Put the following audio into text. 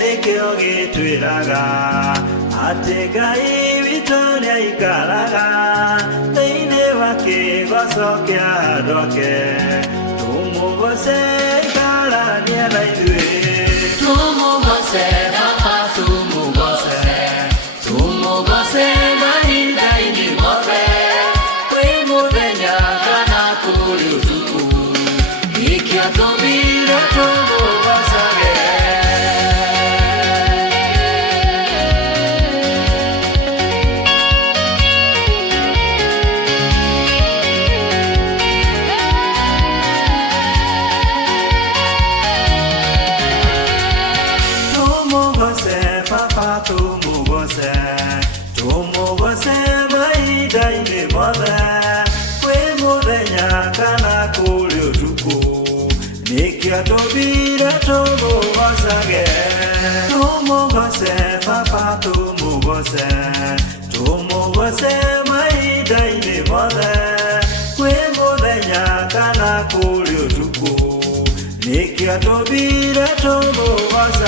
Lekyogi Twiraga, Ategai Vitoria Ikaraga, Taine Waki Vasokia Doke, Tumu Vose Kala Niela Idue, Tumu Vose, Papa Tumu Vose, Tumu Vose, Mahinda Ini Move, Tumu Venya Kana Kuru Tuku, Ikia Tobira Tumu Vasage. Papa Tumu Vose, Maida Ini Move, Tumu Venya Kana Kuru Tuku, Ikia Tobira Tumu Vasage. Tumu Vose, Papa Tumu Vose, Maida Ini Move, Tumu Venya Kana Kuru Tuku, Ikia Tobira Tumu Vasage.